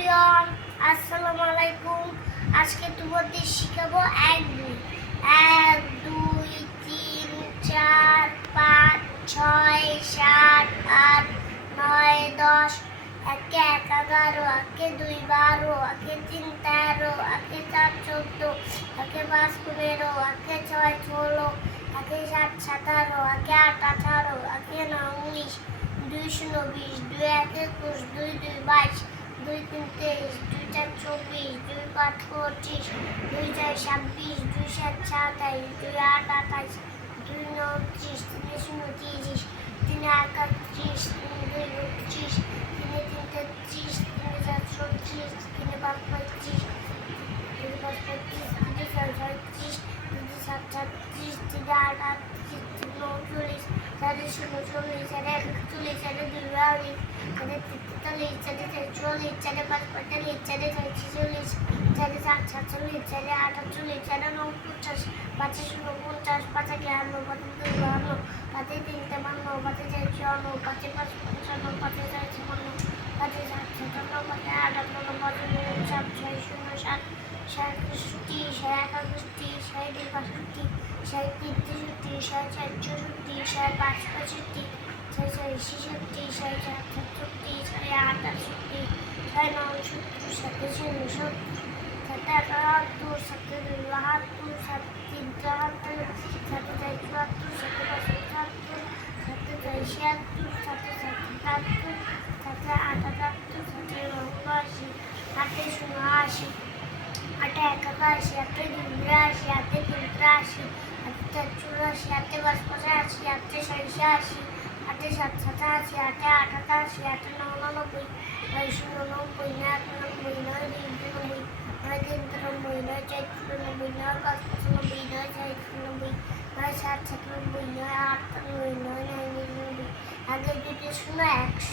Everyone, আসসালামু আলাইকুম। আজকে তোমাদের শিখাবো 1 2 1 2 3 4 5 6 7 8 9 10 একে 11 একে 2 12 একে 3 13 একে 4 14 একে 5 15 একে 6 16 একে 7 17 একে 8 18 একে 9 19 2 0 20 2 1 21 2 2 22 2 3 23 2 4 24 2 5 25 2 6 26 2 7 27 2 8 28 2 9 30 3 0 30 3 1 31 3 2 29 3 3 33 3 4 34 3 5 35 3 5 35 3 6 36 3 7 37 3 8 38 3 9 40 4 0 40 4 1 40 4 2 40 4 43 4 44 4 5 45 4 6 46 4 7 47 4 8 48 4 9 50 5 0 50 5 51 5 2 52 5 3 53 5 4 54 5 5 55 5 6 56 5 7 57 5 8 58 5 9 7 6 0 7 61 61 62 63 64 65 66 67 68 69 70 71 72 73 74 আটে 81 আটে 82 আটে 83 আটে 84 আটে 85 আটে 86 আটে 87 আটে 88 আটে 99 নয় 90 নয় 91 নয় 92 নয় 93 নয় 94 নয় 95 নয় 96 নয় 97 নয় 60 97 নয় 98 নয় 99 আগে যদি শোনো 100